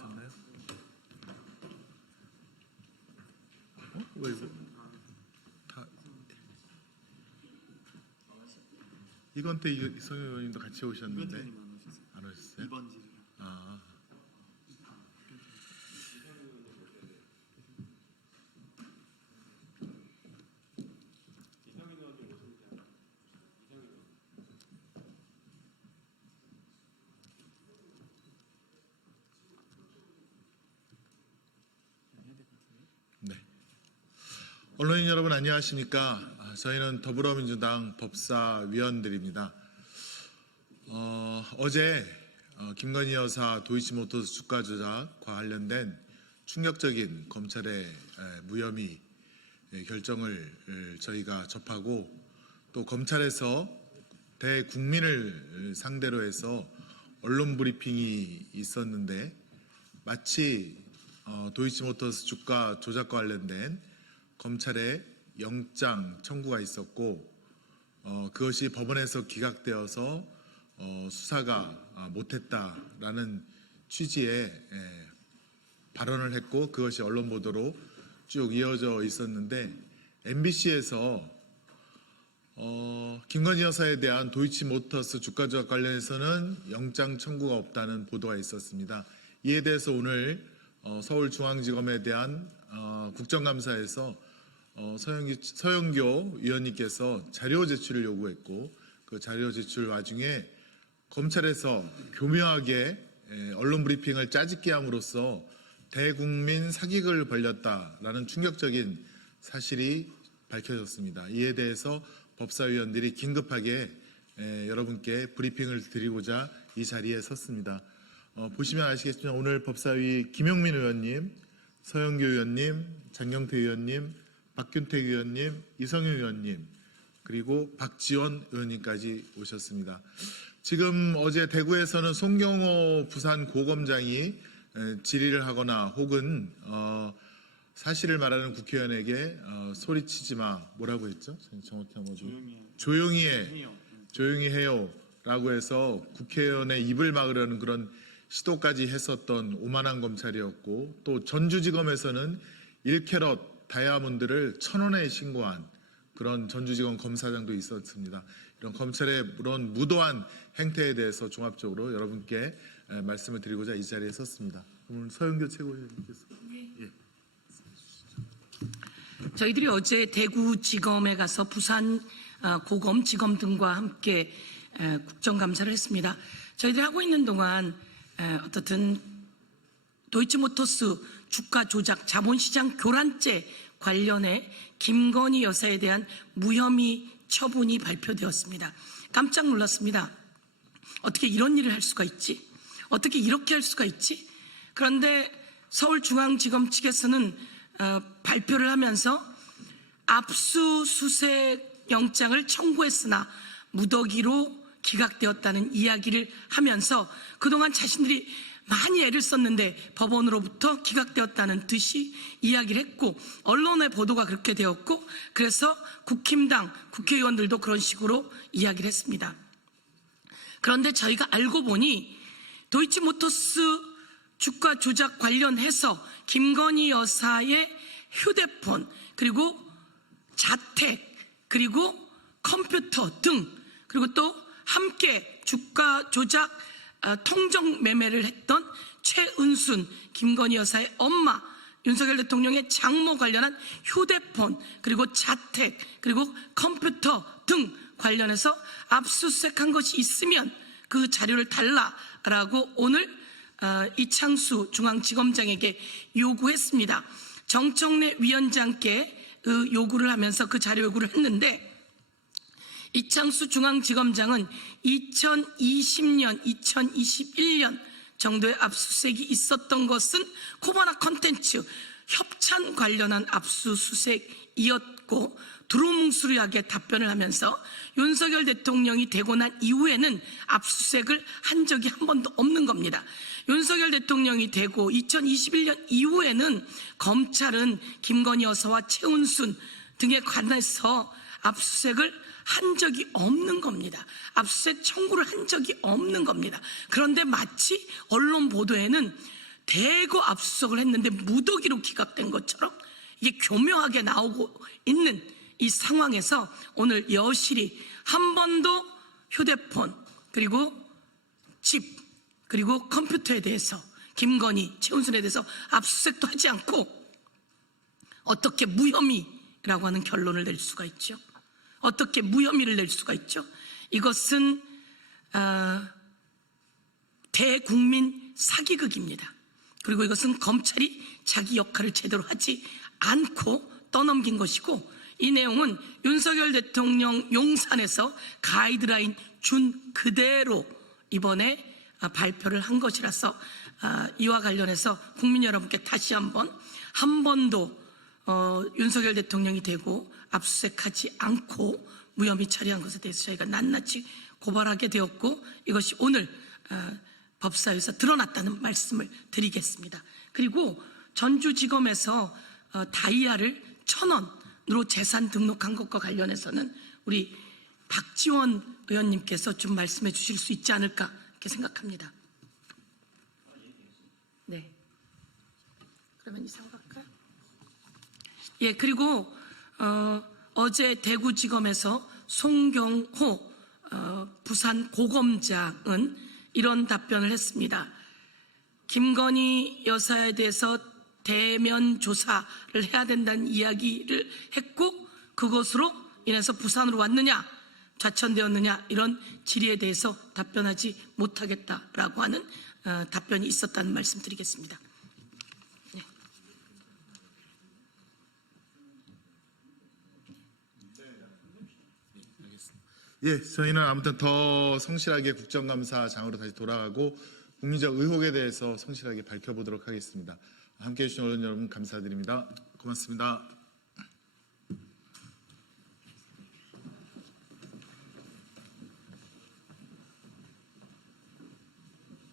오셨나요? 왜 다 이건 때 이성윤 의원님도 같이 오셨는데 안 오셨어요? 2번 지점. 아. 네. 언론인 여러분 안녕하십니까? 저희는 더불어민주당 법사위원들입니다. 어제 김건희 여사 도이치모터스 주가 조작과 관련된 충격적인 검찰의 무혐의 결정을 저희가 접하고 또 검찰에서 대국민을 상대로 해서 언론 브리핑이 있었는데 마치 도이치모터스 주가 조작과 관련된 검찰의 영장 청구가 있었고 그것이 법원에서 기각되어서 수사가 못했다라는 취지의 발언을 했고 그것이 언론 보도로 쭉 이어져 있었는데 MBC에서 김건희 여사에 대한 도이치모터스 주가 조작 관련해서는 영장 청구가 없다는 보도가 있었습니다. 이에 대해서 오늘 서울중앙지검에 대한 국정감사에서 서영교 위원님께서 자료 제출을 요구했고 그 자료 제출 와중에 검찰에서 교묘하게 언론 브리핑을 짜집기 함으로써 대국민 사기극을 벌였다라는 충격적인 사실이 밝혀졌습니다. 이에 대해서 법사위원들이 긴급하게 여러분께 브리핑을 드리고자 이 자리에 섰습니다. 보시면 아시겠지만 오늘 법사위 김용민 의원님, 서영교 의원님, 장경태 의원님, 박균택 의원님, 이성윤 의원님 그리고 박지원 의원님까지 오셨습니다. 지금 어제 대구에서는 송경호 부산 고검장이 질의를 하거나 혹은 사실을 말하는 국회의원에게 소리치지 마 뭐라고 했죠? 정확히 한번 조용히 해요라고 해서 국회의원의 입을 막으려는 그런 시도까지 했었던 오만한 검찰이었고 또 전주지검에서는 1캐럿 다이아몬드를 1,000원에 신고한 그런 전주지검 검사장도 있었습니다. 이런 검찰의 그런 무도한 행태에 대해서 종합적으로 여러분께 말씀을 드리고자 이 자리에 섰습니다. 오늘 서영교 최고위원님께서. 예. 저희들이 어제 대구지검에 가서 부산 고검, 지검 등과 함께 국정감사를 했습니다. 저희들이 하고 있는 동안 어떻든 도이치모터스 주가 조작, 자본시장 교란죄 관련해 김건희 여사에 대한 무혐의 처분이 발표되었습니다. 깜짝 놀랐습니다. 어떻게 이런 일을 할 수가 있지? 어떻게 이렇게 할 수가 있지? 그런데 서울중앙지검 측에서는 발표를 하면서 압수수색 영장을 청구했으나 무더기로 기각되었다는 이야기를 하면서 그동안 자신들이 많이 애를 썼는데 법원으로부터 기각되었다는 듯이 이야기를 했고 언론의 보도가 그렇게 되었고 그래서 국힘당 국회의원들도 그런 식으로 이야기를 했습니다. 그런데 저희가 알고 보니 도이치모터스 주가 조작 관련해서 김건희 여사의 휴대폰 그리고 자택 그리고 컴퓨터 등 그리고 또 함께 주가 조작 통정 매매를 했던 최은순 김건희 여사의 엄마 윤석열 대통령의 장모 관련한 휴대폰 그리고 자택 그리고 컴퓨터 등 관련해서 압수수색한 것이 있으면 그 자료를 달라라고 오늘 이창수 중앙지검장에게 요구했습니다. 정청래 위원장께 그 요구를 하면서 그 자료 요구를 했는데 이창수 중앙지검장은 2020년, 2021년 정도의 압수수색이 있었던 것은 코바나 컨텐츠 협찬 관련한 압수수색이었고 두루뭉술하게 답변을 하면서 윤석열 대통령이 되고 난 이후에는 압수수색을 한 적이 한 번도 없는 겁니다. 윤석열 대통령이 되고 2021년 이후에는 검찰은 김건희 여사와 최은순 등에 관해서 압수수색을 한 적이 없는 겁니다. 압수수색 청구를 한 적이 없는 겁니다. 그런데 마치 언론 보도에는 대거 압수수색을 했는데 무더기로 기각된 것처럼 이게 교묘하게 나오고 있는 이 상황에서 오늘 여실히 한 번도 휴대폰 그리고 집 그리고 컴퓨터에 대해서 김건희, 최은순에 대해서 압수수색도 하지 않고 어떻게 무혐의라고 하는 결론을 낼 수가 있죠? 어떻게 무혐의를 낼 수가 있죠? 이것은 대국민 사기극입니다. 그리고 이것은 검찰이 자기 역할을 제대로 하지 않고 떠넘긴 것이고, 이 내용은 윤석열 대통령 용산에서 가이드라인 준 그대로 이번에 발표를 한 것이라서 이와 관련해서 국민 여러분께 다시 한 번도 윤석열 대통령이 되고 압수수색하지 않고 무혐의 처리한 것에 대해서 저희가 낱낱이 고발하게 되었고, 이것이 오늘 법사위에서 드러났다는 말씀을 드리겠습니다. 그리고 전주지검에서 다이아를 1,000원으로 재산 등록한 것과 관련해서는 우리 박지원 의원님께서 좀 말씀해 주실 수 있지 않을까 이렇게 생각합니다. 네. 그러면 이상으로 할까요? 예, 그리고 어제 대구지검에서 송경호 부산 고검장은 이런 답변을 했습니다. 김건희 여사에 대해서 대면 조사를 해야 된다는 이야기를 했고, 그것으로 인해서 부산으로 왔느냐 좌천되었느냐 이런 질의에 대해서 답변하지 못하겠다라고 하는 답변이 있었다는 말씀 드리겠습니다. 네. 예, 저희는 아무튼 더 성실하게 국정감사장으로 다시 돌아가고 국민적 의혹에 대해서 성실하게 밝혀보도록 하겠습니다. 함께해 주신 언론 여러분 감사드립니다. 고맙습니다.